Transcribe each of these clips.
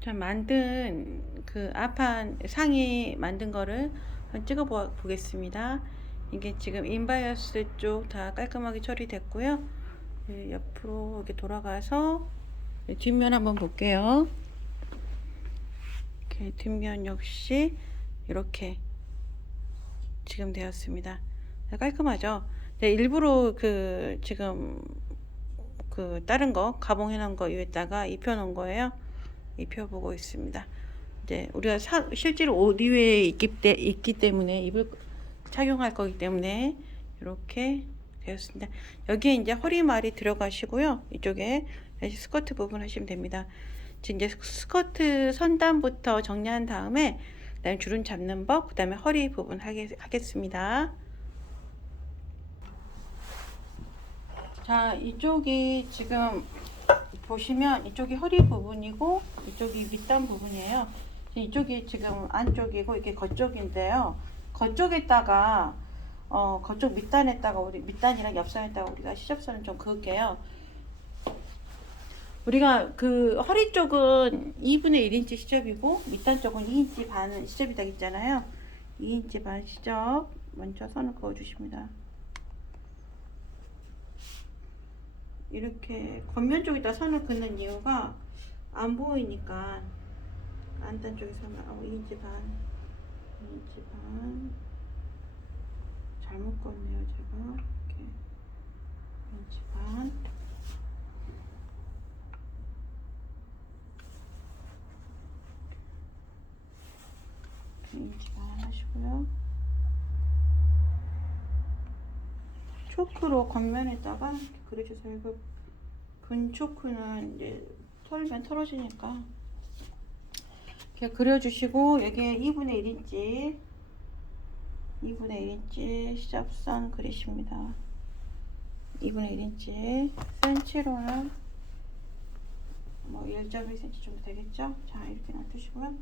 자, 만든 그 앞판 상의 만든 거를 한번 찍어 보겠습니다. 이게 지금 인바이어스 쪽 다 깔끔하게 처리됐고요. 네, 옆으로 이렇게 돌아가서 뒷면 한번 볼게요. 이렇게 뒷면 역시 이렇게 지금 되었습니다. 깔끔하죠? 네, 일부러 그 지금 그 다른 거 가봉해 놓은 거 위에다가 입혀 놓은 거예요. 입혀보고 있습니다. 이제 우리가 실제로 옷 위에 있기 때문에 입을 착용할 거기 때문에 이렇게 되었습니다. 여기에 이제 허리말이 들어가시고요. 이쪽에 스커트 부분 하시면 됩니다. 이제 스커트 선단부터 정리한 다음에 그다음에 주름 잡는 법, 그다음에 허리 부분 하겠습니다. 자, 이쪽이 지금 보시면 이쪽이 허리 부분이고 이쪽이 밑단 부분이에요. 이쪽이 지금 안쪽이고 이게 겉쪽인데요. 겉쪽에다가 겉쪽 밑단에다가 우리 밑단이랑 옆선에다가 우리가 시접선을 좀 그을게요. 우리가 그 허리 쪽은 2분의 1인치 시접이고 밑단 쪽은 2인치 반 시접이 되겠잖아요. 2인치 반 시접 먼저 선을 그어 주십니다. 이렇게 겉면 쪽에다 선을 긋는 이유가 안 보이니까 안단 쪽에서 2인치 반, 2인치 반 잘못 껐네요 제가. 이렇게 2인치 반, 2인치 반 하시고요. 초크로 겉면에다가 이렇게 그려주세요. 이거 분 초크는 이제 털면 털어지니까 이렇게 그려주시고 여기에 2분의 1인치 2분의 1인치 시접선 그리십니다. 2분의 1인치 센치로는 뭐 1.1cm 정도 되겠죠? 자, 이렇게 놔두시고요.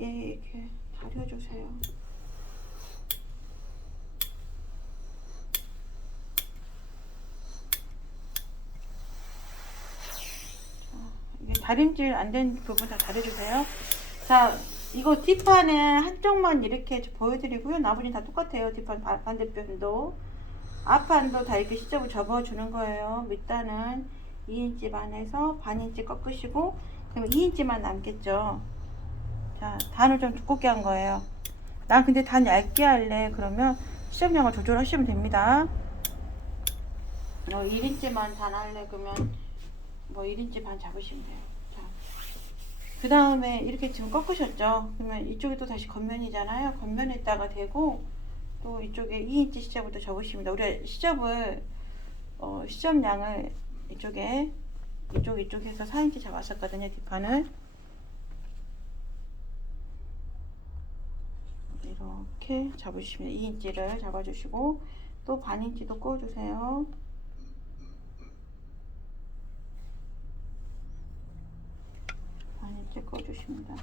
얘 이렇게 다려주세요. 이게 다림질 안 된 부분 다 다려주세요. 자, 이거 뒷판은 한쪽만 이렇게 보여드리고요. 나머지는 다 똑같아요. 뒷판 반대편도 앞판도 다 이렇게 시접을 접어주는 거예요. 밑단은 2인치 반에서 반인치 꺾으시고 그러면 2인치만 남겠죠. 자, 단을 좀 두껍게 한 거예요. 난 근데 단 얇게 할래. 그러면 시접량을 조절하시면 됩니다. 1인치만 단 할래. 그러면 뭐 1인치 반 잡으시면 돼요. 자, 그 다음에 이렇게 지금 꺾으셨죠. 그러면 이쪽이 또 다시 겉면이잖아요. 겉면에다가 대고 또 이쪽에 2인치 시접을 또 접으십니다. 우리가 시접을 시접량을 이쪽에 이쪽에서 4인치 잡았었거든요. 뒷판을 이렇게 잡으시면 2인치를 잡아주시고 또 반인치도 꺼주세요. 반인치 꺼주십니다.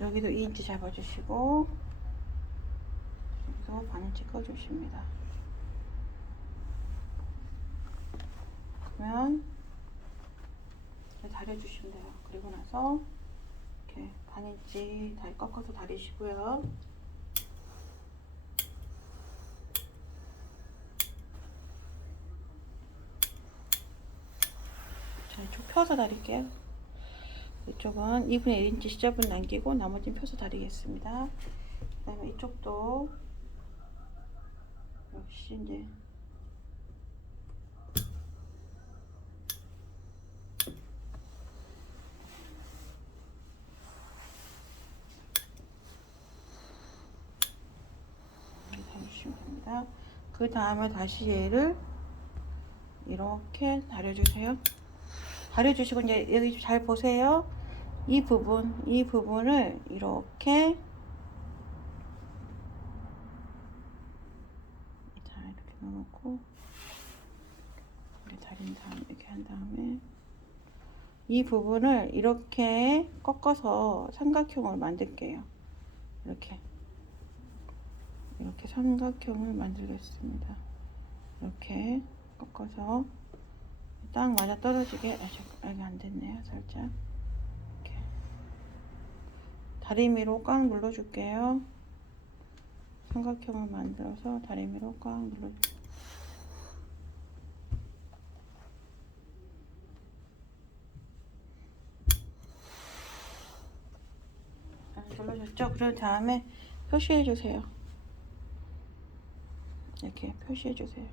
여기도 2인치 잡아주시고 여기도 반인치 꺼주십니다. 그러면 다려주시면 돼요. 그리고 나서 이렇게 반인치 다 꺾어서 다리시고요. 자, 이쪽 펴서 다릴게요. 이쪽은 2분의 1인치 시접은 남기고 나머지는 펴서 다리겠습니다. 그 다음에 이쪽도 역시 이제 다려주시면 됩니다. 그 다음에 다시 얘를 이렇게 다려주세요. 다려주시고 이제 여기 잘 보세요. 이 부분을 이렇게 자 이렇게 넣어놓고 다린 다음 이렇게 한 다음에 이 부분을 이렇게 꺾어서 삼각형을 만들게요. 이렇게 삼각형을 만들겠습니다. 이렇게 꺾어서 딱 맞아 떨어지게. 이게 안 됐네요. 살짝 이렇게 다리미로 꽉 눌러줄게요. 삼각형을 만들어서 다리미로 꽉 눌러줄게요. 눌러줬죠? 그런 다음에 표시해주세요. 이렇게 표시해주세요.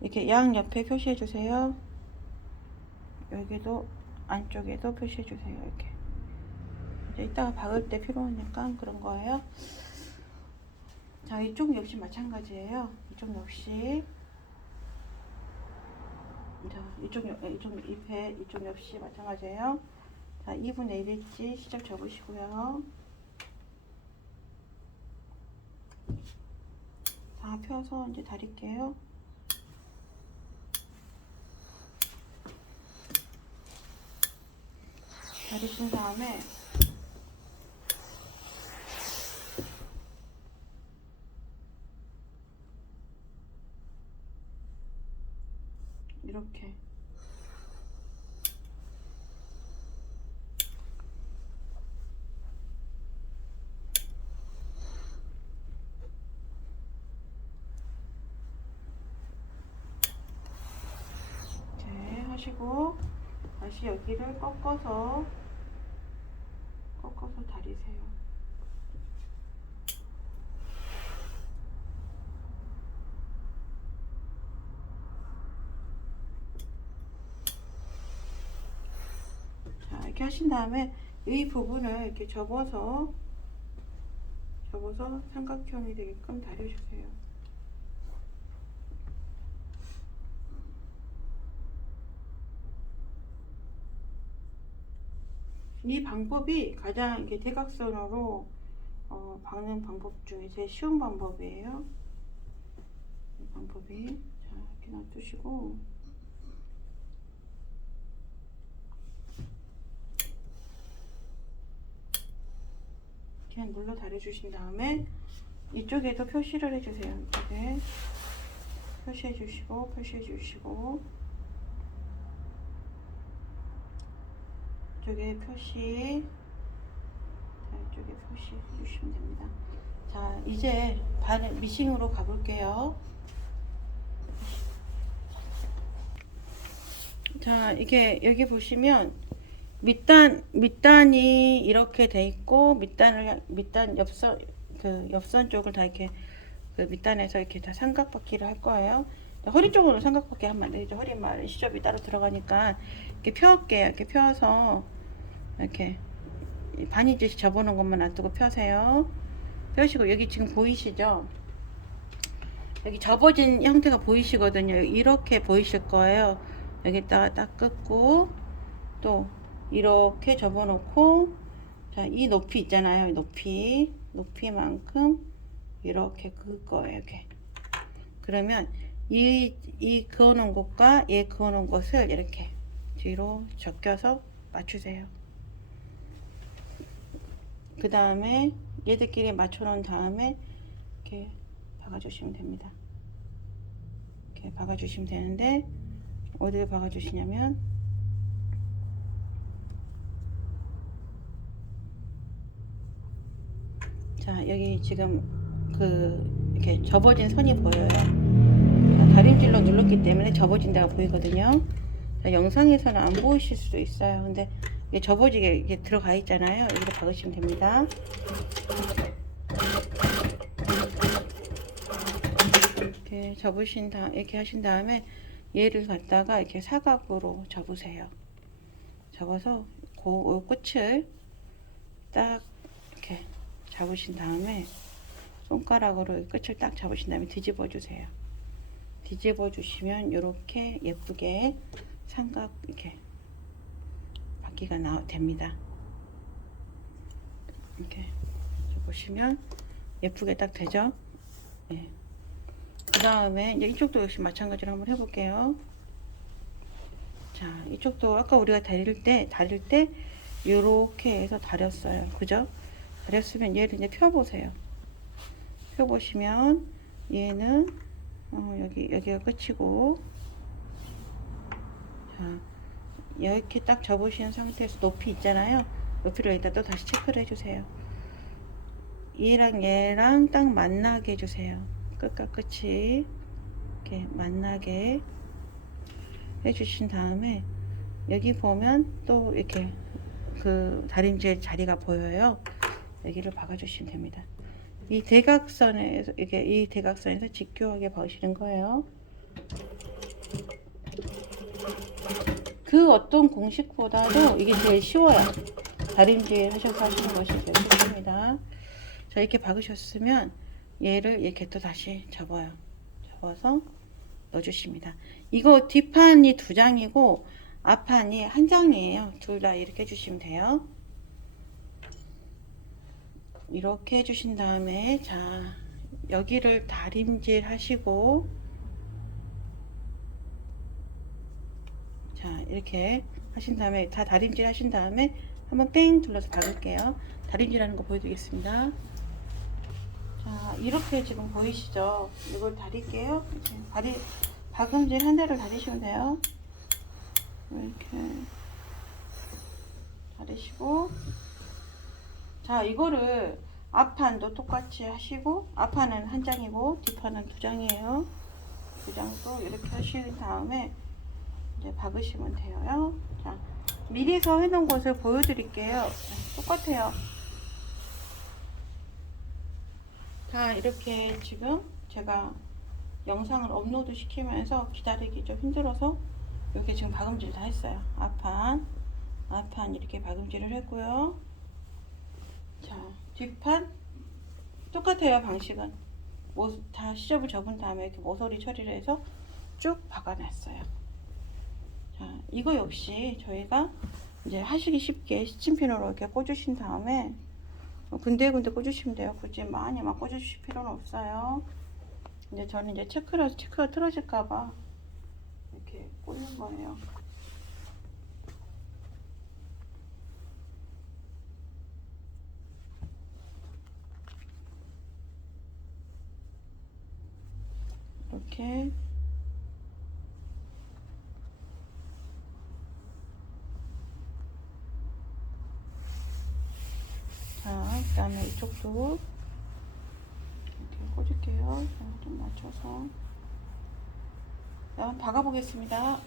이렇게 양 옆에 표시해주세요. 여기도 안쪽에도 표시해주세요. 이렇게 이제 이따가 박을 때 필요하니까 그런 거예요. 자, 이쪽 역시 마찬가지예요. 이쪽 역시 이쪽 잎에 이쪽 역시 마찬가지예요. 자, 2분의 1인치 시접 접으시고요. 다 펴서 이제 다릴게요. 다리신 다음에 이렇게 하시고 다시 여기를 꺾어서 다리세요. 자, 이렇게 하신 다음에 이 부분을 이렇게 접어서 삼각형이 되게끔 다려주세요. 이 방법이 가장 이렇게 대각선으로 박는 방법 중에 제일 쉬운 방법이에요. 이 방법이. 자, 이렇게 놔두시고 이렇게 눌러 다려주신 다음에 이쪽에도 표시를 해주세요. 이쪽에 표시해주시고 이쪽에 표시, 자, 이쪽에 표시 해주시면 됩니다. 자, 이제 미싱으로 가볼게요. 자, 이게 여기 보시면 밑단이 이렇게 돼 있고 밑단 옆선 쪽을 다 이렇게 그 밑단에서 이렇게 다 삼각바퀴를 할 거예요. 허리 쪽으로 삼각바퀴 하면 안 되죠. 허리말 시접이 따로 들어가니까 이렇게 펴올게요. 이렇게 펴서 이렇게 바니짓 접어놓은 것만 놔두고 펴세요. 펴시고 여기 지금 보이시죠? 여기 접어진 형태가 보이시거든요. 이렇게 보이실 거예요. 여기다가 딱 긋고 또 이렇게 접어놓고, 자, 이 높이 있잖아요. 이 높이만큼 이렇게 그을 거예요. 이렇게. 그러면 이 그어놓은 곳과 얘 그어놓은 곳을 이렇게 뒤로 적혀서 맞추세요. 그 다음에 얘들끼리 맞춰놓은 다음에 이렇게 박아주시면 됩니다. 이렇게 박아주시면 되는데 어디를 박아주시냐면 자, 여기 지금 이렇게 접어진 선이 보여요. 다림질로 눌렀기 때문에 접어진 데가 보이거든요. 자, 영상에서는 안 보이실 수도 있어요. 근데 이게 접어지게 이게 들어가 있잖아요. 여기로 박으시면 됩니다. 이렇게 이렇게 하신 다음에 얘를 갖다가 이렇게 사각으로 접으세요. 접어서 그 끝을 딱 이렇게 잡으신 다음에 손가락으로 끝을 딱 잡으신 다음에 뒤집어 주세요. 뒤집어 주시면 이렇게 예쁘게 삼각 이렇게 바퀴가 됩니다. 이렇게 보시면 예쁘게 딱 되죠. 네. 그 다음에 이제 이쪽도 역시 마찬가지로 한번 해볼게요. 자, 이쪽도 아까 우리가 다릴 때 요렇게 해서 다렸어요. 그죠? 다렸으면 얘를 이제 펴보세요. 펴보시면 얘는 여기가 끝이고, 자, 이렇게 딱 접으시는 상태에서 높이 있잖아요. 높이를 여기다 또 다시 체크를 해주세요. 얘랑 딱 만나게 해주세요. 끝과 끝이 이렇게 만나게 해주신 다음에 여기 보면 또 이렇게 그 다림질 자리가 보여요. 여기를 박아주시면 됩니다. 이 대각선에서 이 대각선에서 직교하게 박으시는 거예요. 그 어떤 공식보다도 이게 제일 쉬워요. 다림질 하셔서 하시는 것이 제일 쉽습니다. 자, 이렇게 박으셨으면 얘를 이렇게 또 다시 접어서 넣어주십니다. 이거 뒷판이 2장이고 앞판이 1장이에요. 둘 다 이렇게 해주시면 돼요. 이렇게 해주신 다음에, 자, 여기를 다림질 하시고, 자, 이렇게 하신 다음에, 다 다림질 하신 다음에 한번 뺑 둘러서 박을게요. 다림질 하는 거 보여드리겠습니다. 자, 이렇게 지금 보이시죠? 이걸 다릴게요. 박음질 한 대를 다리시면 돼요. 이렇게 다리시고, 자, 이거를 앞판도 똑같이 하시고, 앞판은 1장이고 뒷판은 2장이에요. 2장도 이렇게 하신 다음에 이제 박으시면 돼요. 자, 미리서 해놓은 것을 보여드릴게요. 똑같아요. 자, 이렇게 지금 제가 영상을 업로드 시키면서 기다리기 좀 힘들어서 이렇게 지금 박음질 다 했어요. 앞판 이렇게 박음질을 했고요. 자, 뒷판 똑같아요. 방식은 다 시접을 접은 다음에 이렇게 모서리 처리를 해서 쭉 박아놨어요. 자, 이거 역시 저희가 이제 하시기 쉽게 시침핀으로 이렇게 꽂으신 다음에 군데군데 꽂으시면 돼요. 굳이 많이 막 꽂아주실 필요는 없어요. 근데 저는 이제 체크가 틀어질까봐 이렇게 꽂는 거예요. 이렇게 자, 그 다음에 이쪽도 이렇게 꽂을게요. 좀 맞춰서. 자, 박아보겠습니다.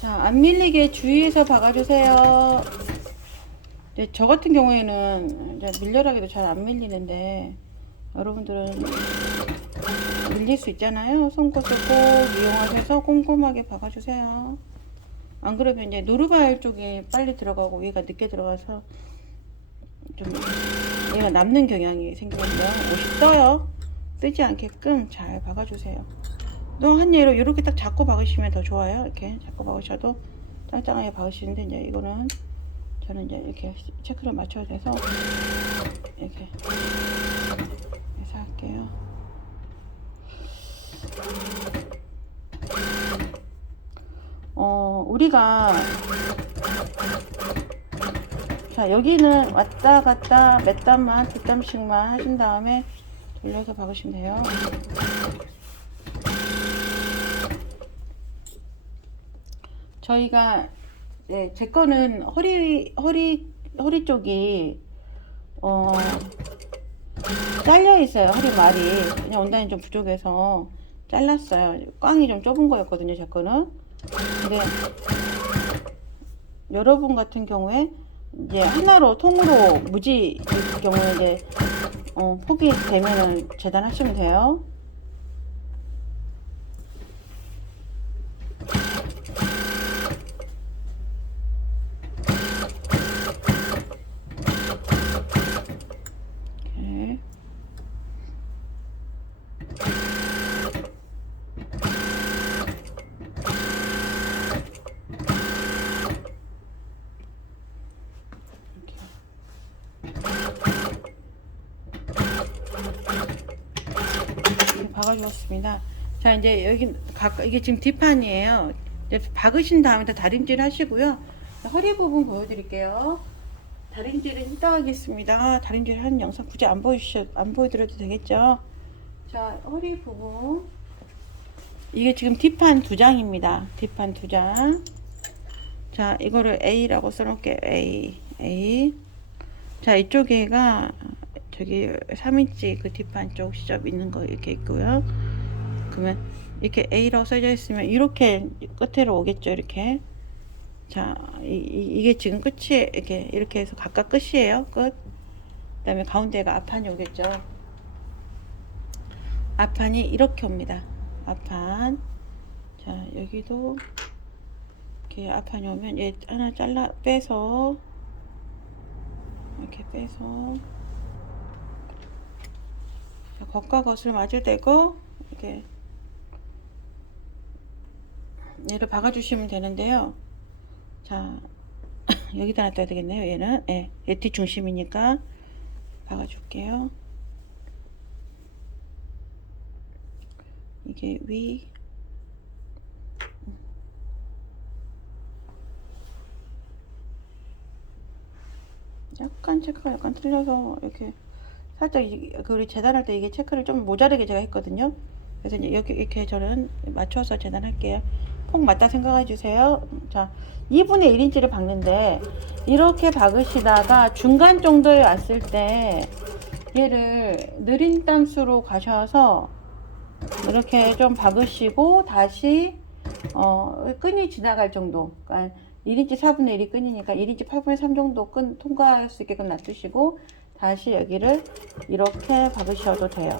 자, 안 밀리게 주의해서 박아주세요. 이제 저 같은 경우에는 이제 밀려라기도 잘 안 밀리는데, 여러분들은 밀릴 수 있잖아요. 송곳을 꼭 이용하셔서 꼼꼼하게 박아주세요. 안 그러면 이제 노루발 쪽이 빨리 들어가고 위가 늦게 들어가서 좀 얘가 남는 경향이 생기거든요. 옷이 떠요. 뜨지 않게끔 잘 박아주세요. 또 한 예로 이렇게 딱 잡고 박으시면 더 좋아요. 이렇게 잡고 박으셔도 짱짱하게 박으시는데, 이제 이거는 저는 이제 이렇게 체크를 맞춰야 돼서 이렇게 해서 할게요. 우리가 자, 여기는 왔다 갔다 몇 단만 두 단씩만 하신 다음에 돌려서 박으시면 돼요. 저희가 제 거는 허리 쪽이 잘려 있어요. 허리말이 그냥 원단이 좀 부족해서 잘랐어요. 꽝이 좀 좁은 거였거든요, 제 거는. 근데 여러분 같은 경우에 이제 하나로 통으로 무지일 경우에 이제 폭이 되면은 재단하시면 돼요. 박아주었습니다. 자, 이제 여기 이게 지금 뒷판이에요. 이제 박으신 다음에 다림질 하시고요. 허리 부분 보여드릴게요. 다림질은 이따 하겠습니다. 다림질 하는 영상 굳이 안 보여드려도 되겠죠? 자, 허리 부분. 이게 지금 뒷판 2장입니다. 뒷판 2장. 자, 이거를 A라고 써놓을게요. A. 자, 이쪽에가 저기 3인치 그 뒷판 쪽 시접 있는 거 이렇게 있고요. 그러면 이렇게 A라고 써져 있으면 이렇게 끝으로 오겠죠. 이렇게. 자, 이게 지금 끝이 이렇게 해서 각각 끝이에요. 끝. 그 다음에 가운데가 앞판이 오겠죠. 앞판이 이렇게 옵니다. 앞판. 자, 여기도 이렇게 앞판이 오면 얘 하나 빼서 이렇게 빼서 자, 겉과 겉을 마주대고 이렇게 얘를 박아주시면 되는데요. 자, 여기다 놔둬야 되겠네요. 얘는 얘 뒷중심이니까 박아줄게요. 이게 위 약간 체크가 약간 틀려서 이렇게 살짝 우리 재단할 때 이게 체크를 좀 모자르게 제가 했거든요. 그래서 이제 여기 이렇게 저는 맞춰서 재단할게요. 폭 맞다 생각해 주세요. 자, 2분의 1인치를 박는데 이렇게 박으시다가 중간 정도에 왔을 때 얘를 느린 땀수로 가셔서 이렇게 좀 박으시고 다시 끈이 지나갈 정도, 그러니까 1인치 4분의 1이 끈이니까 1인치 8분의 3 정도 끈 통과할 수 있게끔 놔두시고 다시 여기를 이렇게 박으셔도 돼요.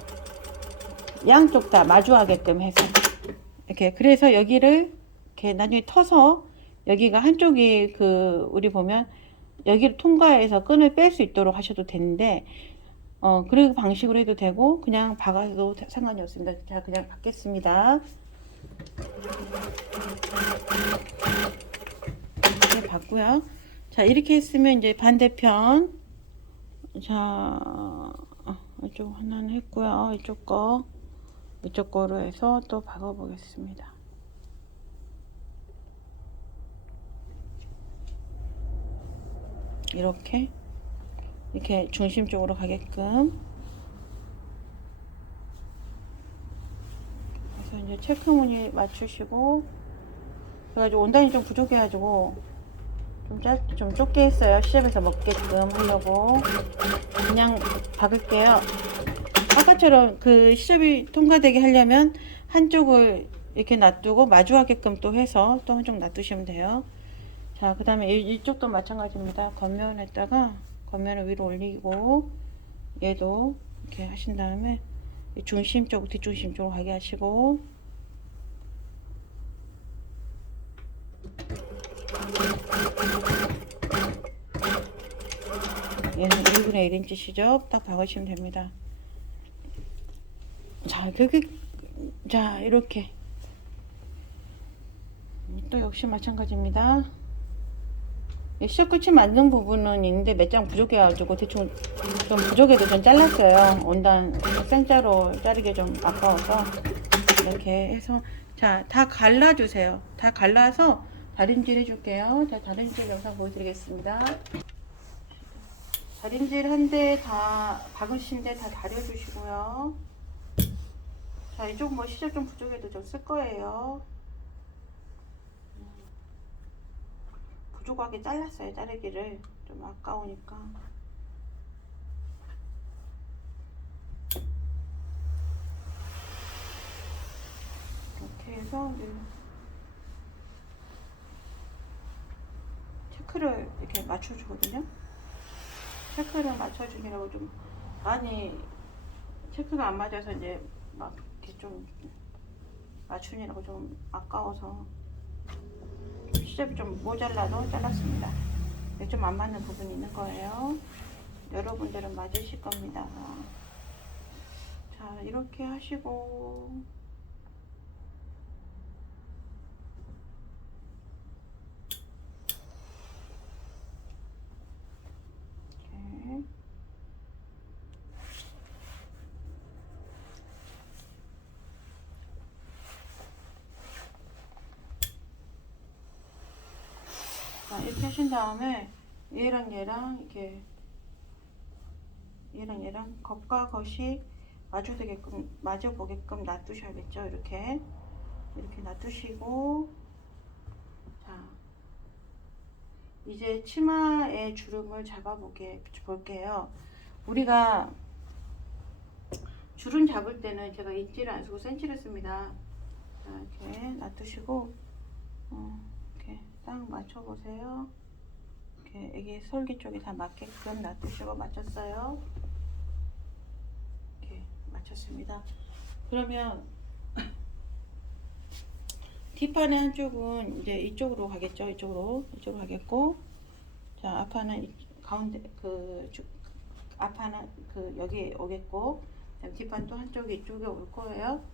양쪽 다 마주하게끔 해서 이렇게. 그래서 여기를 이렇게 나중에 터서 여기가 한쪽이 우리 보면 여기를 통과해서 끈을 뺄 수 있도록 하셔도 되는데 그런 방식으로 해도 되고 그냥 박아도 상관이 없습니다. 자, 그냥 박겠습니다. 이렇게 박고요. 자, 이렇게 했으면 이제 반대편, 자, 이쪽 하나는 했고요. 이쪽 거로 해서 또 박아 보겠습니다. 이렇게 중심 쪽으로 가게끔. 그래서 이제 체크 무늬 맞추시고, 그래가지고 원단이 좀 부족해가지고 좀 좁게 했어요. 시접에서 먹게끔 하려고. 그냥 박을게요. 아까처럼 그 시접이 통과되게 하려면 한쪽을 이렇게 놔두고 마주하게끔 또 해서 또 한쪽 놔두시면 돼요. 자, 그 다음에 이쪽도 마찬가지입니다. 겉면에다가 겉면을 위로 올리고 얘도 이렇게 하신 다음에 중심 쪽, 뒷중심 쪽으로 가게 하시고, 얘는 1분의 1인치 시접 딱 박으시면 됩니다. 자, 이렇게 또 역시 마찬가지입니다. 시접 끝이 맞는 부분은 있는데 몇 장 부족해가지고 대충 좀 부족해도 좀 잘랐어요. 원단 생자로 자르기 좀 아까워서 이렇게 해서. 자, 다 갈라주세요. 다 갈라서 다림질 해줄게요. 자, 다림질 영상 보여드리겠습니다. 다림질 한 대 다 박으신 데 다 다려주시고요. 자, 이쪽 뭐 시접 좀 부족해도 좀 쓸 거예요. 부족하게 잘랐어요. 자르기를 좀 아까우니까. 이렇게 해서 체크를 이렇게 맞춰주거든요. 체크를 맞춰주느라고 좀 많이 체크가 안 맞아서 이제 막 이렇게 좀 맞추느라고 좀 아까워서 시접이 좀 모자라도 잘랐습니다. 좀 안 맞는 부분이 있는 거예요. 여러분들은 맞으실 겁니다. 자, 이렇게 하시고, 이렇게. 이렇게 하신 다음에 얘랑 얘랑 이렇게 얘랑 얘랑 겉과 겉이 마주 보게끔 놔두셔야겠죠. 이렇게 놔두시고, 자 이제 치마의 주름을 볼게요. 우리가 주름 잡을 때는 제가 인치를 안 쓰고 센치를 씁니다. 자, 이렇게 놔두시고, 이렇게 딱 맞춰보세요. 이렇게 여기 솔기 쪽이 다 맞게끔 놔두시고, 맞췄어요. 이렇게 맞췄습니다. 그러면 뒷판의 한쪽은 이제 이쪽으로 가겠죠. 이쪽으로 가겠고, 자 앞판은 가운데 앞판은 여기 오겠고, 뒷판 또 한쪽이 이쪽에 올 거예요.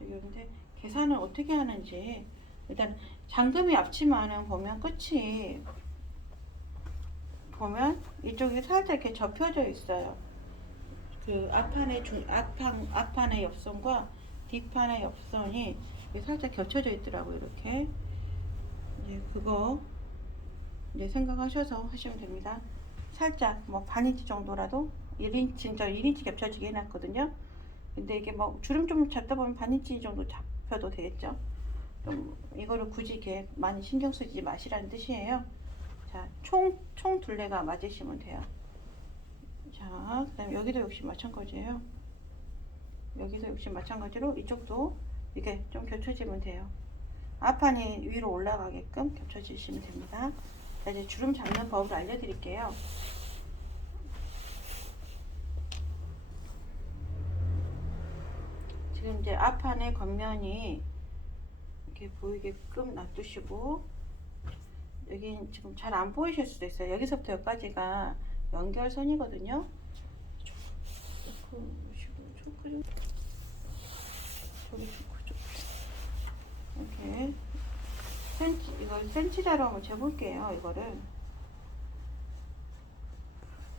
여기인데 계산을 어떻게 하는지, 일단 잠금이 앞치마는 보면 끝이 이쪽이 살짝 이렇게 접혀져 있어요. 그 앞판의 옆선과 뒷판의 옆선이 살짝 겹쳐져 있더라고요. 이렇게 이제 그거 이제 생각하셔서 하시면 됩니다. 살짝 뭐 반인치 정도라도 1인치, 저 1인치 겹쳐지게 해놨거든요. 근데 이게 뭐 주름 좀 잡다 보면 반인치 정도 잡혀도 되겠죠. 좀 이거를 굳이 이렇게 많이 신경 쓰지 마시라는 뜻이에요. 자, 총 둘레가 맞으시면 돼요. 자, 그다음에 여기도 역시 마찬가지예요. 여기도 역시 마찬가지로 이쪽도 이렇게 좀 겹쳐지면 돼요. 앞판이 위로 올라가게끔 겹쳐지시면 됩니다. 자, 이제 주름 잡는 법을 알려드릴게요. 지금 이제 앞판의 겉면이 이렇게 보이게끔 놔두시고, 여기 지금 잘 안 보이실 수도 있어요. 여기서부터 여기까지가 연결선이거든요. 이렇게 이걸 센치자로 한번 재볼게요. 이거를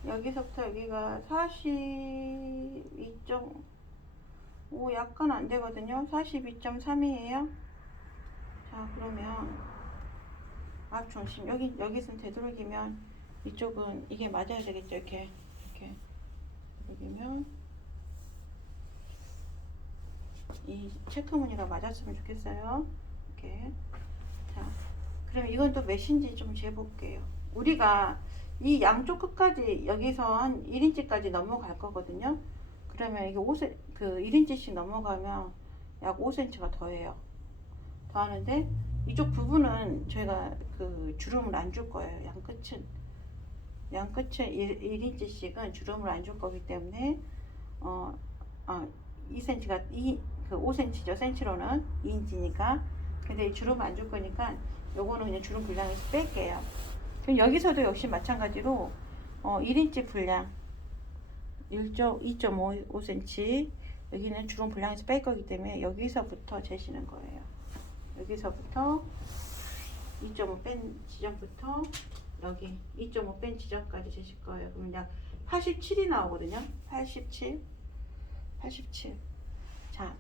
여기서부터 여기가 42.5 약간 안 되거든요. 42.3이에요. 자, 그러면 앞 중심 여기선 되도록이면 이쪽은 이게 맞아야 되겠죠. 이렇게 여기면 이 체크무늬가 맞았으면 좋겠어요. 이렇게. 자, 그럼 이건 또 몇인지 좀 재볼게요. 우리가 이 양쪽 끝까지 여기서 한 1인치까지 넘어갈 거거든요. 그러면 이게 1인치씩 넘어가면 약 5cm가 더해요. 더하는데 이쪽 부분은 저희가 주름을 안 줄 거예요. 양끝은 1인치씩은 주름을 안 줄 거기 때문에 2cm가 5cm죠. 센치로는 2인치니까. 근데 주름 안 줄 거니까 요거는 그냥 주름 분량에서 뺄게요. 그럼 여기서도 역시 마찬가지로 1인치 분량 2.5cm 여기는 주름 분량에서 뺄 거기 때문에 여기서부터 재시는 거예요. 여기서부터 2.5 뺀 지점부터 여기 2.5 뺀 지점까지 재실 거예요. 그럼 약 87이 나오거든요. 87. 자,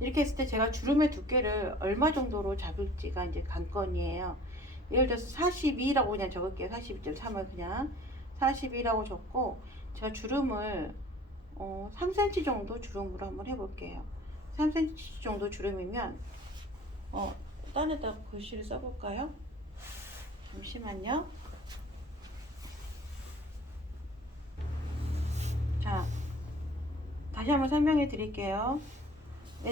이렇게 했을 때 제가 주름의 두께를 얼마 정도로 잡을지가 이제 관건이에요. 예를 들어서 42라고 그냥 적을게요. 42.3을 그냥 42라고 적고, 제가 주름을 3cm 정도 주름으로 한번 해볼게요. 3cm 정도 주름이면 딴에다 글씨를 써볼까요? 잠시만요. 자, 다시 한번 설명해 드릴게요.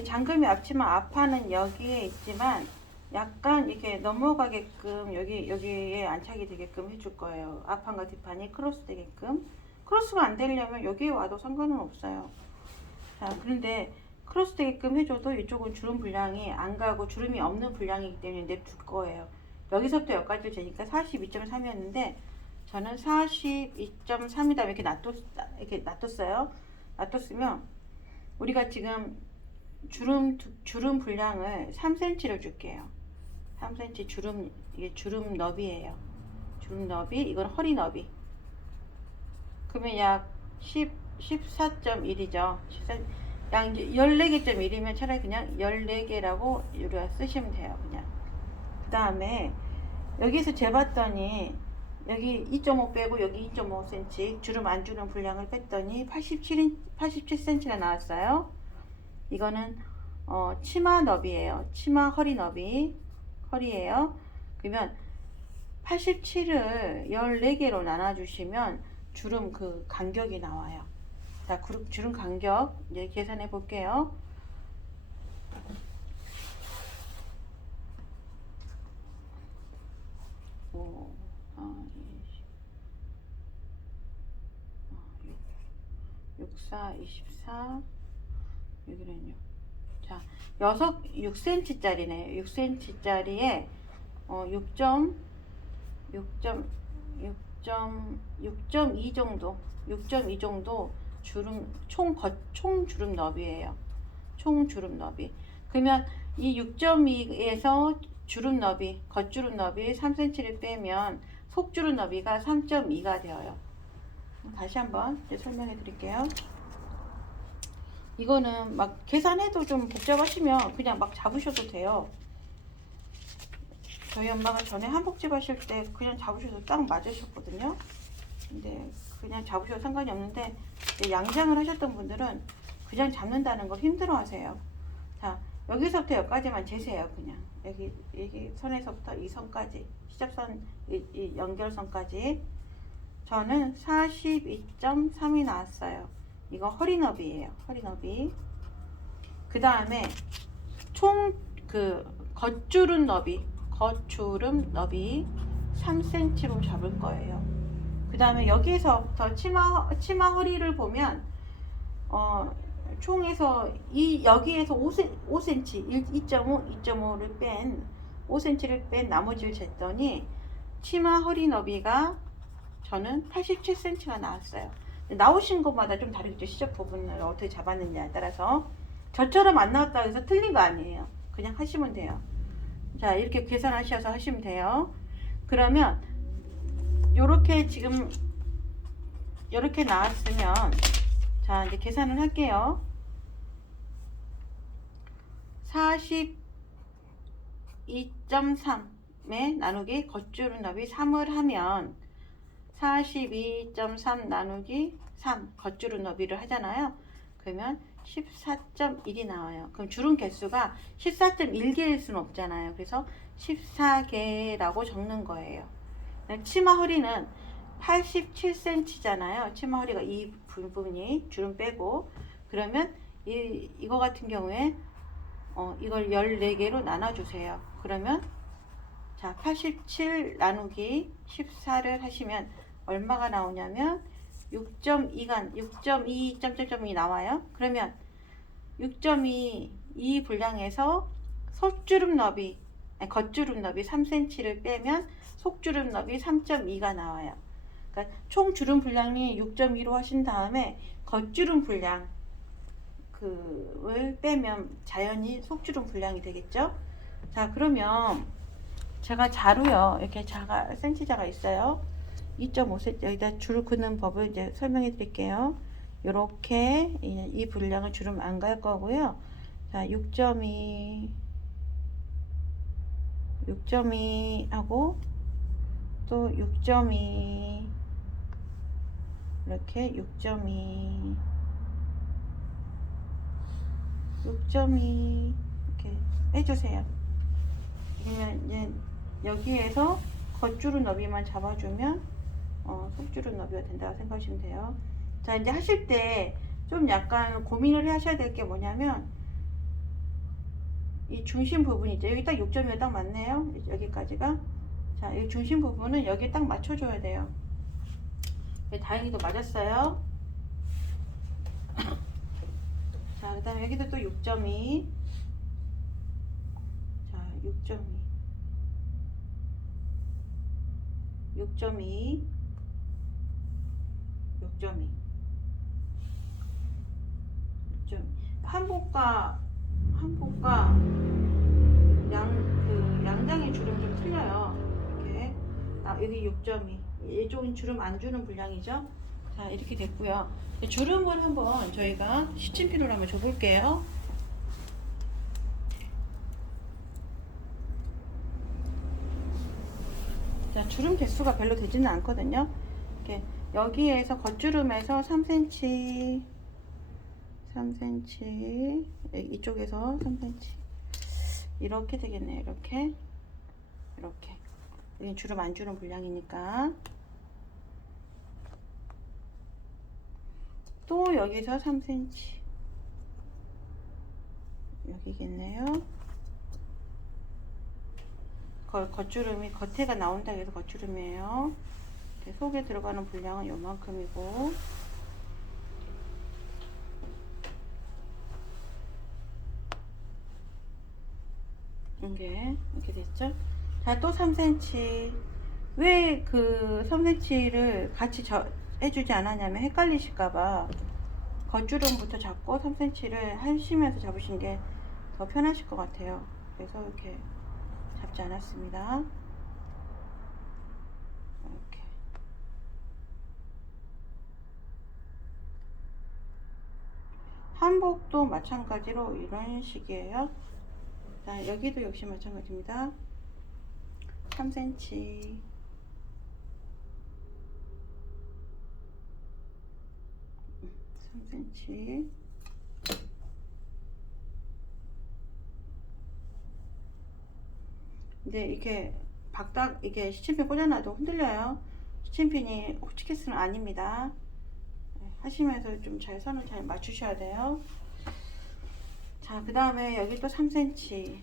잠금이 앞치마 앞판은 여기에 있지만 약간 이렇게 넘어가게끔 여기에 안착이 되게끔 해줄 거예요. 앞판과 뒷판이 크로스 되게끔. 크로스가 안 되려면 여기에 와도 상관은 없어요. 자, 그런데 크로스 되게끔 해줘도 이쪽은 주름 분량이 안 가고 주름이 없는 분량이기 때문에 냅둘 거예요. 여기서부터 여기까지 재니까 42.3이었는데 저는 42.3이다 이렇게 놔뒀어요. 놔뒀으면 우리가 지금 주름 분량을 3cm를 줄게요. 3cm 이게 주름 너비예요. 주름 너비, 이건 허리 너비. 그러면 약 14.1이죠. 약 14개.1이면 차라리 그냥 14개라고 우리가 쓰시면 돼요. 그냥 다음에 여기서 재봤더니 여기 2.5 빼고 여기 2.5cm 주름 안 주는 분량을 뺐더니 87cm가 나왔어요. 이거는 치마 너비예요. 치마 허리 너비 허리예요. 그러면 87을 14개로 나눠주시면 주름 그 간격이 나와요. 자, 주름 간격 이제 계산해 볼게요. 오, 6, 4, 24, 여기는 6. 자, 6cm짜리네요. 6cm짜리에 6.2 정도, 6.2 정도 주름 총 주름 너비예요. 총 주름 너비. 그러면 이 6.2에서 주름 너비, 겉주름 너비 3cm를 빼면 속주름 너비가 3.2가 되어요. 다시 한번 설명해 드릴게요. 이거는 막 계산해도 좀 복잡하시면 그냥 막 잡으셔도 돼요. 저희 엄마가 전에 한복집 하실 때 그냥 잡으셔도 딱 맞으셨거든요. 근데 그냥 잡으셔도 상관이 없는데 양장을 하셨던 분들은 그냥 잡는다는 걸 힘들어 하세요. 자, 여기서부터 여기까지만 재세요. 그냥 여기 선에서부터 이 선까지, 시접선 이 연결선까지. 저는 42.3이 나왔어요. 이거 허리 너비예요. 허리 너비. 그 다음에 총 그 겉주름 너비 3cm로 잡을 거예요. 그 다음에 여기서부터 치마 허리를 보면 총에서 여기에서 5cm 2.5를 뺀 5cm를 뺀 나머지를 쟀더니 치마 허리 너비가 저는 87cm가 나왔어요. 나오신 것마다 좀 다르겠죠. 시접 부분을 어떻게 잡았느냐에 따라서. 저처럼 안 나왔다고 해서 틀린 거 아니에요. 그냥 하시면 돼요. 자, 이렇게 계산하셔서 하시면 돼요. 그러면 요렇게 지금 요렇게 나왔으면, 자, 이제 계산을 할게요. 42.3에 나누기 겉주름 너비 3을 하면 42.3 나누기 3 겉주름 너비를 하잖아요. 그러면 14.1이 나와요. 그럼 주름 개수가 14.1개일 수는 없잖아요. 그래서 14개라고 적는 거예요. 치마 허리는 87cm잖아요. 치마 허리가 이 부분이 주름 빼고, 그러면 이거 같은 경우에 이걸 14개로 나눠주세요. 그러면 자, 87 나누기 14를 하시면 얼마가 나오냐면 6.2 점점점이 나와요. 그러면 6.2 이 분량에서 속주름 너비, 겉주름 너비 3cm를 빼면 속주름 너비 3.2가 나와요. 그러니까 총 주름 분량이 6.2로 하신 다음에 겉주름 분량 그을 빼면 자연히 속주름 분량이 되겠죠. 자, 그러면 제가 자루요, 이렇게 센치자가 있어요. 2.5cm 여기다 줄 긋는 법을 이제 설명해 드릴게요. 요렇게 이 분량을 주름 안 갈 거고요. 자, 6.2 하고 또 6.2 이렇게 6.2 이렇게 해주세요. 그러면 이제 여기에서 겉주름 너비만 잡아주면 속주름 너비가 된다고 생각하시면 돼요. 자, 이제 하실 때 좀 약간 고민을 하셔야 될 게 뭐냐면 이 중심 부분이죠. 여기 딱 6.2가 딱 맞네요. 여기까지가. 자, 이 중심 부분은 여기에 딱 맞춰줘야 돼요. 다행히도 맞았어요. 자, 그 다음에 여기도 또 6.2. 자, 6.2 한복과 양장의 주름 좀 틀려요. 이렇게 여기 6.2 이쪽은 주름 안 주는 분량이죠. 자, 이렇게 됐고요. 주름을 한번 저희가 시침핀으로 한번 줘볼게요. 주름 개수가 별로 되지는 않거든요. 이렇게 여기에서 겉주름에서 3cm, 3cm, 이쪽에서 3cm 이렇게 되겠네요. 이렇게 여기 주름 안 주름 분량이니까. 또 여기서 3cm 여기겠네요. 겉주름이 겉에가 나온다 해서 겉주름이에요. 속에 들어가는 분량은 요만큼이고, 이게 이렇게 됐죠. 자, 또 3cm. 왜 그 3cm를 같이 해주지 않았냐면 헷갈리실까봐 겉주름부터 잡고 3cm를 하시면서 잡으신 게 더 편하실 것 같아요. 그래서 이렇게 잡지 않았습니다. 이렇게. 한복도 마찬가지로 이런 식이에요. 자, 여기도 역시 마찬가지입니다. 3cm. 3cm. 근데 이렇게 이게 시침핀 꽂아놔도 흔들려요. 시침핀이 호치키스는 아닙니다. 하시면서 좀 선을 잘 맞추셔야 돼요. 자, 그 다음에 여기 또 3cm.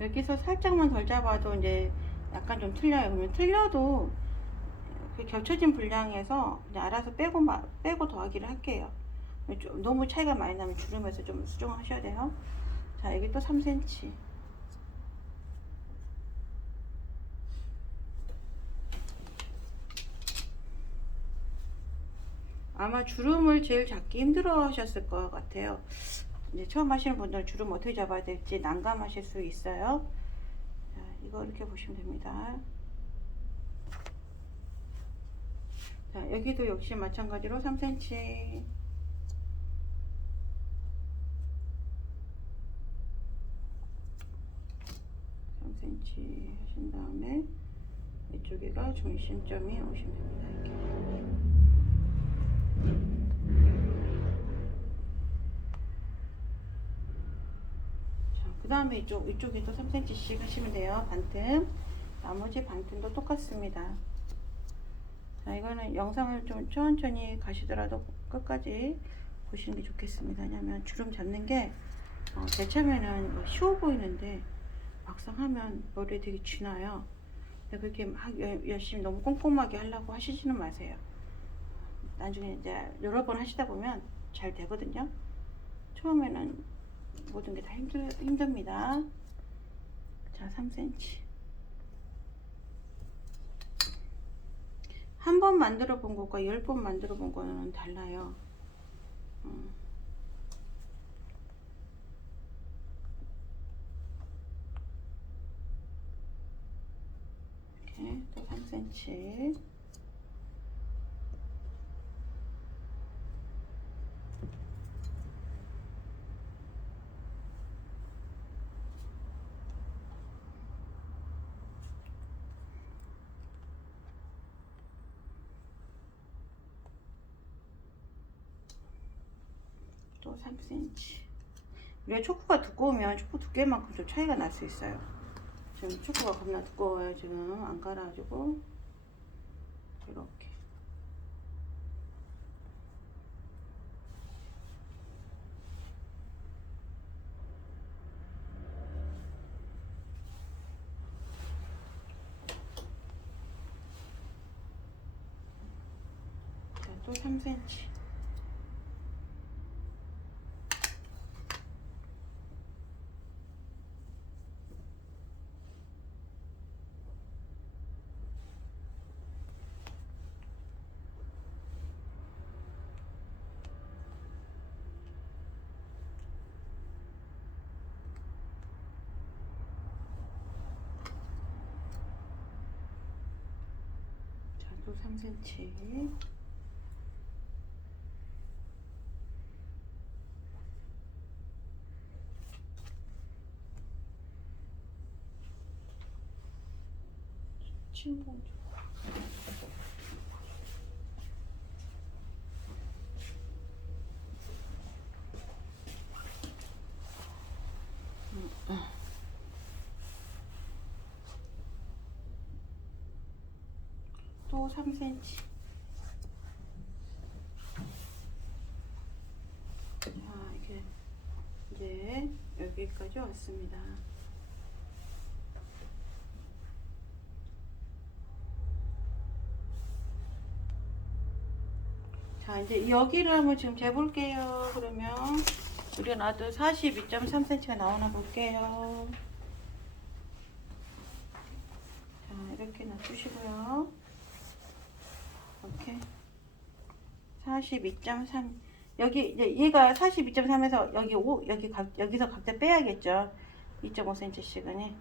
여기서 살짝만 덜 잡아도 이제 약간 좀 틀려요. 그러면 틀려도 그 겹쳐진 분량에서 그냥 알아서 빼고 더하기를 할게요. 너무 차이가 많이 나면 주름에서 좀 수정하셔야 돼요. 자, 여기 또 3cm. 아마 주름을 제일 잡기 힘들어 하셨을 것 같아요. 이제 처음 하시는 분들은 주름 어떻게 잡아야 될지 난감하실 수 있어요. 자, 이거 이렇게 보시면 됩니다. 자, 여기도 역시 마찬가지로 3cm. 하신 다음에 이쪽에가 중심점이 오시면 됩니다. 이렇게. 자, 그 다음에 이쪽에도 3cm씩 하시면 돼요. 반틈. 나머지 반틈도 똑같습니다. 자, 이거는 영상을 좀 천천히 가시더라도 끝까지 보시는 게 좋겠습니다. 왜냐면 주름 잡는 게 제 처음에는 쉬워 보이는데 막상 하면 머리에 되게 쥐나요. 근데 그렇게 막 열심히 너무 꼼꼼하게 하려고 하시지는 마세요. 나중에 이제 여러 번 하시다 보면 잘 되거든요. 처음에는 모든 게 다 힘듭니다. 자, 3cm. 한 번 만들어 본 것과 10번 만들어 본 거는 달라요. 이렇게 또 3cm. 또 3cm. 우리가 초코가 두꺼우면 초코 두께만큼 좀 차이가 날 수 있어요. 지금 초코가 겁나 두꺼워요. 지금 안 갈아가지고 이렇게. 자, 또 3cm. 또 3cm. 친구. 또 3cm. 자, 이게 이제 여기까지 왔습니다. 자, 이제 여기를 한번 지금 재볼게요. 그러면 우리가 놔도 42.3cm가 나오나 볼게요. 자, 이렇게 놔두시고요. 이렇게 42.3. 여기 이제 얘가 42.3에서 여기 5, 여기서 각자 빼야겠죠. 2.5cm씩은.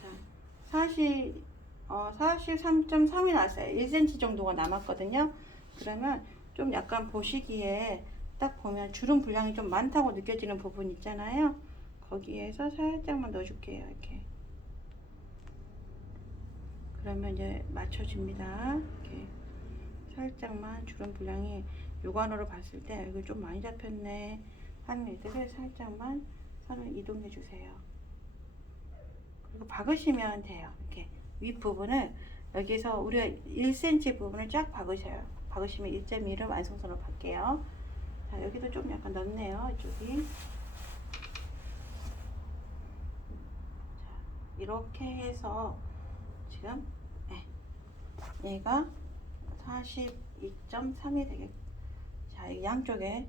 자, 43.3이 나왔어요. 1cm 정도가 남았거든요. 그러면 좀 약간 보시기에 딱 보면 주름 분량이 좀 많다고 느껴지는 부분 있잖아요. 거기에서 살짝만 넣어줄게요. 이렇게. 그러면 이제 맞춰집니다. 이렇게 살짝만 주름 분량이 육안으로 봤을 때 이거 좀 많이 잡혔네 하는 애들을 살짝만 선을 이동해 주세요. 그리고 박으시면 돼요. 이렇게 윗부분을 여기서 우리가 1cm 부분을 쫙 박으셔요. 박으시면 1.2를 완성선으로 박게요. 자, 여기도 좀 약간 넓네요. 이쪽이. 자, 이렇게 해서 지금 얘가 42.3이 되겠. 자, 양쪽에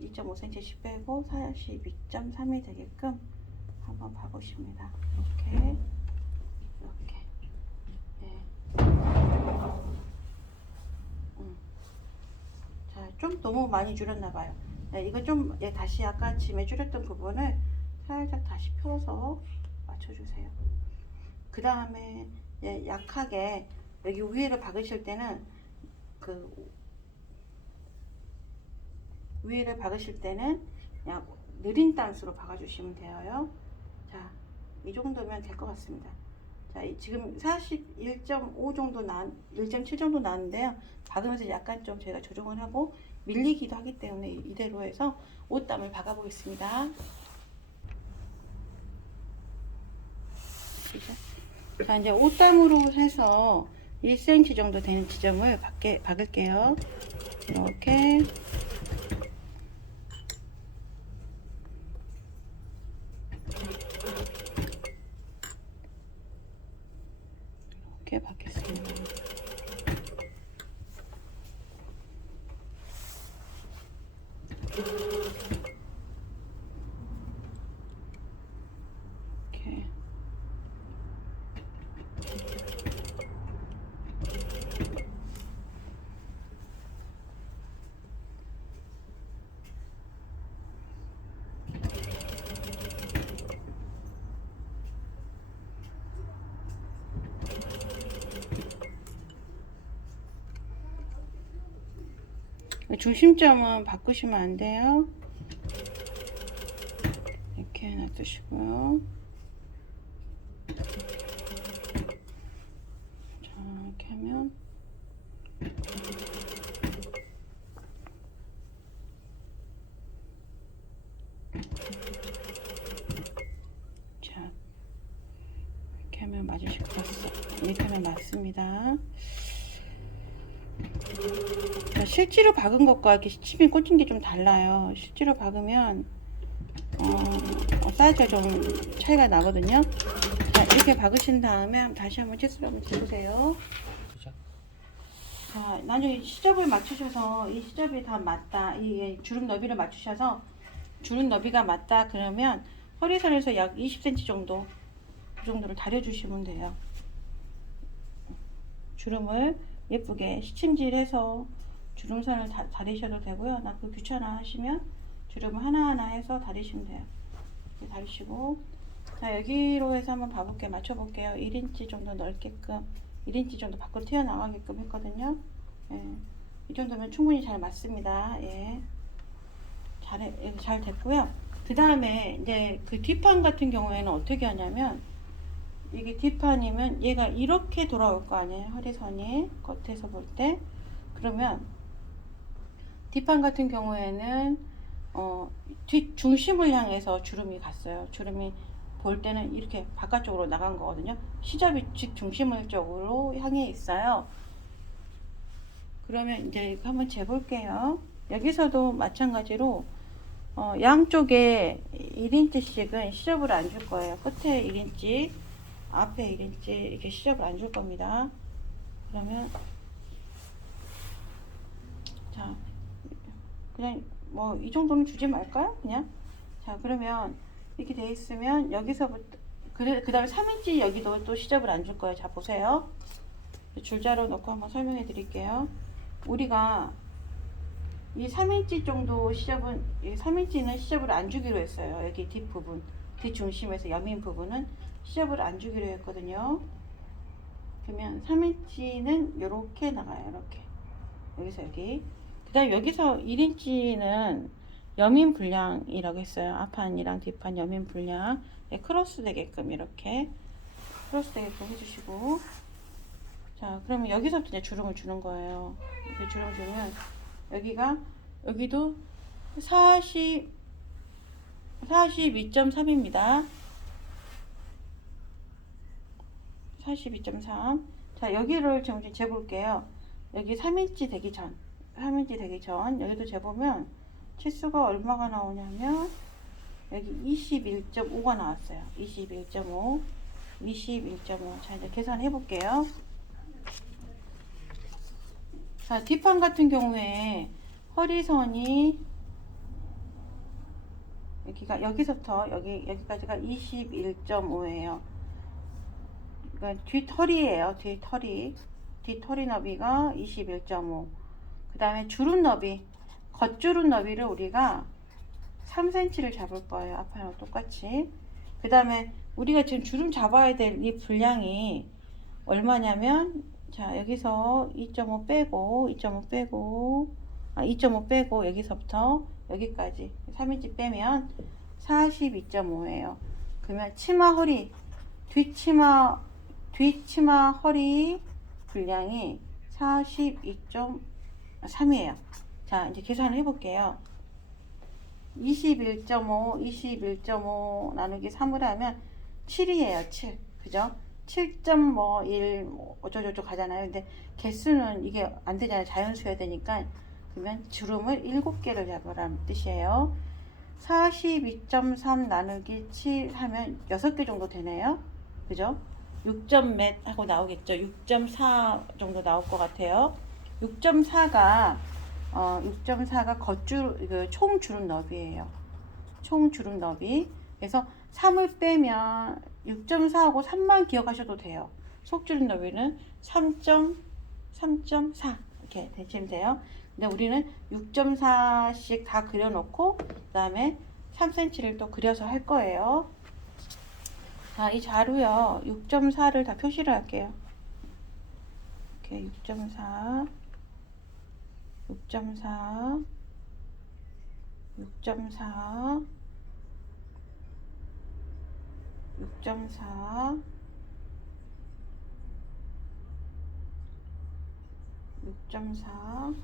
2.5cm씩 빼고 42.3이 되게끔 한번 봐보십니다. 이렇게 네. 자, 좀 너무 많이 줄였나봐요. 네, 이거 좀 다시 아까 짐에 줄였던 부분을 살짝 다시 펴서 맞춰주세요. 그 다음에 약하게 여기 위에를 박으실 때는 위에를 박으실 때는 그냥 느린 단수로 박아주시면 돼요. 자, 이 정도면 될 것 같습니다. 자, 지금 41.5 정도 1.7 정도 나왔는데요. 박으면서 약간 좀 제가 조정을 하고 밀리기도 하기 때문에 이대로 해서 옷담을 박아 보겠습니다. 자, 이제 옷담으로 해서 1cm 정도 되는 지점을 박을게요. 이렇게. 이렇게 박겠습니다. 이렇게. 중심점은 바꾸시면 안 돼요. 이렇게 놔두시고요. 자, 이렇게 하면 자, 이렇게 하면 맞으실 것 같습니다. 이렇게 하면 맞습니다. 자, 실제로 박은 것과 이렇게 시침이 꽂힌 게 좀 달라요. 실제로 박으면 사이즈가 좀 차이가 나거든요. 자, 이렇게 박으신 다음에 다시 한번 치수를 한번 재보세요. 자, 나중에 시접을 맞추셔서 이 시접이 다 맞다, 이 주름 너비를 맞추셔서 주름 너비가 맞다 그러면 허리선에서 약 20cm 정도, 그 정도를 다려주시면 돼요. 주름을 예쁘게 시침질해서 주름선을 다리셔도 되고요. 나 그 귀찮아 하시면 주름 하나하나 해서 다리시면 돼요. 이렇게 다리시고, 자, 여기로 해서 한번 봐볼게요. 맞춰볼게요. 1인치 정도 넓게끔, 1인치 정도 밖으로 튀어나가게끔 했거든요. 예. 이 정도면 충분히 잘 맞습니다. 예. 잘 됐고요. 그 다음에 이제 그 뒷판 같은 경우에는 어떻게 하냐면, 이게 뒷판이면 얘가 이렇게 돌아올 거 아니에요. 허리선이 겉에서 볼 때. 그러면 뒷판 같은 경우에는 뒷 중심을 향해서 주름이 갔어요. 주름이 볼 때는 이렇게 바깥쪽으로 나간 거거든요. 시접이 뒷 중심을 쪽으로 향해 있어요. 그러면 이제 한번 재볼게요. 여기서도 마찬가지로 양쪽에 1인치씩은 시접을 안 줄 거예요. 끝에 1인치, 앞에 1인치 이렇게 시접을 안 줄 겁니다. 그러면 자, 그냥 뭐 이 정도는 주지 말까요? 그냥. 자, 그러면 이렇게 돼 있으면 여기서부터 그 다음에 3인치 여기도 또 시접을 안 줄 거예요. 자, 보세요. 줄자로 놓고 한번 설명해 드릴게요. 우리가 이 3인치 정도 시접은, 이 3인치는 시접을 안 주기로 했어요. 여기 뒷부분, 뒷중심에서 여민 부분은 시접을 안 주기로 했거든요. 그러면 3인치는 이렇게 나가요. 이렇게. 여기서 여기. 그 다음에 여기서 1인치는 여민 분량이라고 했어요. 앞판이랑 뒷판 여민 분량. 크로스 되게끔 이렇게. 크로스 되게끔 해주시고. 자, 그러면 여기서부터 이제 주름을 주는 거예요. 이렇게 주름 주면 여기도 42.3입니다. 42.3. 자, 여기를 지금 재볼게요. 여기 3인치 되기 전, 여기도 재보면 치수가 얼마가 나오냐면 여기 21.5가 나왔어요. 21.5. 자, 이제 계산해 볼게요. 자, 뒷판 같은 경우에 허리선이 여기서부터 여기까지가 21.5예요. 그러니까 뒷허리예요. 뒷허리 너비가 21.5. 그 다음에 주름 너비, 겉주름 너비를 우리가 3cm를 잡을 거예요. 앞판하고 똑같이. 그 다음에 우리가 지금 주름 잡아야 될 이 분량이 얼마냐면, 자, 여기서 2.5 빼고 2.5 빼고 여기서부터 여기까지 3인치 빼면 42.5예요. 그러면 치마 허리, 뒷치마 허리 분량이 42.3이에요. 자, 이제 계산을 해볼게요. 21.5 나누기 3을 하면 7이에요. 7. 그죠? 7.1 어쩌고저쩌고 가잖아요. 근데 개수는 이게 안 되잖아요. 자연수여야 되니까. 그러면 주름을 7개를 잡으라는 뜻이에요. 42.3 나누기 7 하면 6개 정도 되네요. 그죠? 6점 몇 하고 나오겠죠. 6.4 정도 나올 것 같아요. 6.4가 총 주름 너비예요. 총 주름 너비. 그래서 3을 빼면 6.4하고 3만 기억하셔도 돼요. 속주름 너비는 3.4 이렇게 되시면 돼요. 근데 우리는 6.4씩 다 그려놓고 그 다음에 3cm를 또 그려서 할 거예요. 자, 이 자루요. 6.4를 다 표시를 할게요. 이렇게 6.4 6.4 6.4 6.4 6.4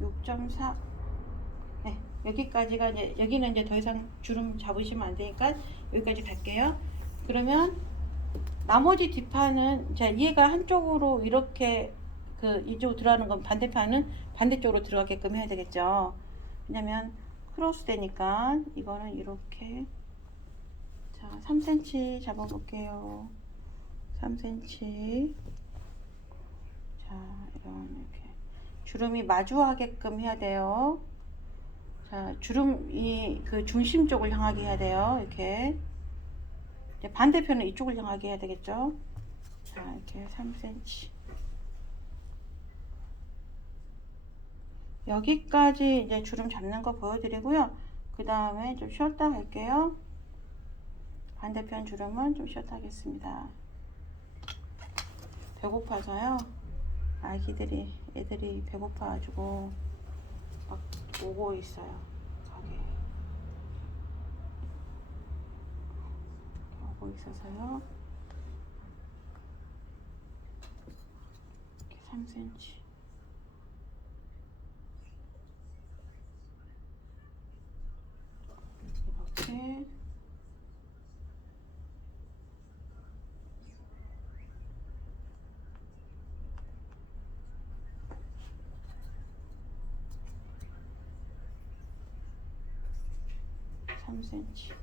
6.4 네, 여기까지가 이제, 여기는 이제 더 이상 주름 잡으시면 안 되니까 여기까지 갈게요. 그러면 나머지 뒷판은 자, 얘가 한쪽으로 이렇게 이쪽으로 들어가는 건 반대판은 반대쪽으로 들어가게끔 해야 되겠죠. 왜냐면 크로스 되니까 이거는 이렇게. 자, 3cm 잡아 볼게요. 3cm. 자, 이렇게 주름이 마주하게끔 해야 돼요. 자, 주름이 그 중심 쪽을 향하게 해야 돼요. 이렇게. 이제 반대편은 이쪽을 향하게 해야 되겠죠. 자, 이렇게 3cm. 여기까지 이제 주름 잡는 거 보여드리고요. 그 다음에 좀 쉬었다 갈게요. 반대편 주름은 좀 쉬었다 하겠습니다. 배고파서요. 애들이 배고파가지고 막 오고 있어요. 가게에. 오고 있어서요. 이렇게 3cm. 이렇게. (3cm)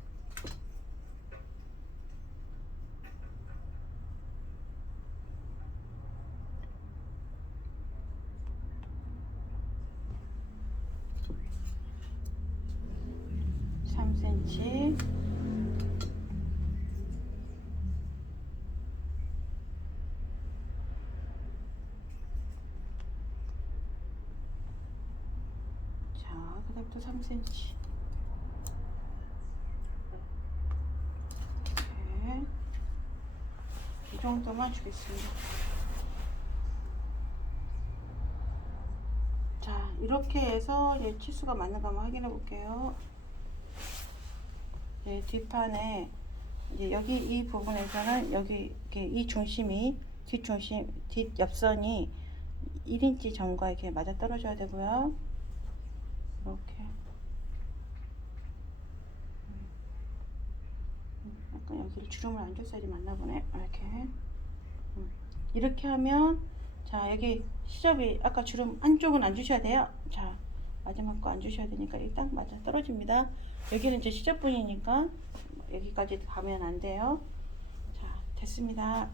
(3cm) 자, 그다음부터 3cm. 이렇게 이 정도만 주겠습니다. 자, 이렇게 해서 이제 치수가 맞는가 한번 확인해 볼게요. 이제 뒷판에 이제 여기 이 부분에서는 여기 이렇게 이 중심이 뒷 옆선이 1인치 점과 이렇게 맞아 떨어져야 되고요. 이렇게 약간 여기를 주름을 안 줬어야지 맞나 보네. 이렇게 하면, 자, 여기 시접이 아까 주름 한쪽은 안 주셔야 돼요. 자, 마지막 거 안 주셔야 되니까 일단 맞아 떨어집니다. 여기는 이제 시접분이니까 여기까지 가면 안 돼요. 자, 됐습니다.